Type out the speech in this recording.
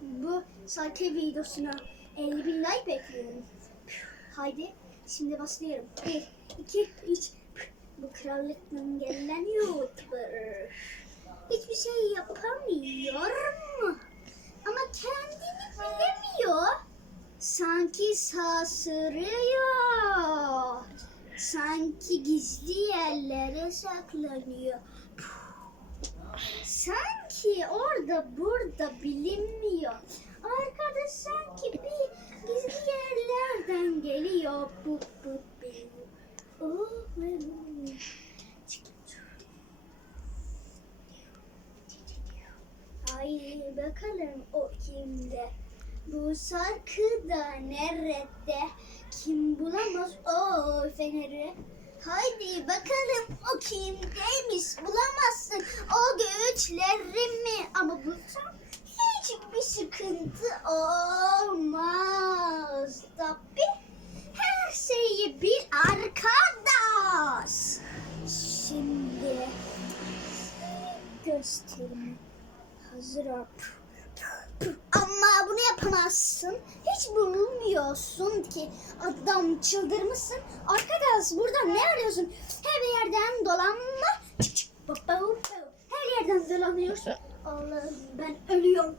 bu Sake videosuna 50 bin like bekliyorum. Haydi şimdi başlıyorum. 1, 2, 3. Bu krallıktan gelen YouTuber. Hiçbir şey yapamıyor mu? Ama kendini bilemiyor. Sanki sarsırıyor. Sanki gizli yerlere saklanıyor. Sanki orada burada bilinmiyor. Arkada sanki bir gizli yerlerden geliyor. Bu bu bu. Oh, Ay bakalım o kimde? Bu sarkıda nerede? Kim bulamaz o feneri? Haydi bakalım o kimdeymiş bulamazsın o güçlerimi ama bulsam hiçbir sıkıntı olmaz tabi her şeyi bir arkadaş şimdi gösterimi hazır ol ama bunu yapamazsın. Hiç bulmuyorsun ki. Adam çıldırmışsın. Arkadaş burada ne arıyorsun? Ben ölüyorum.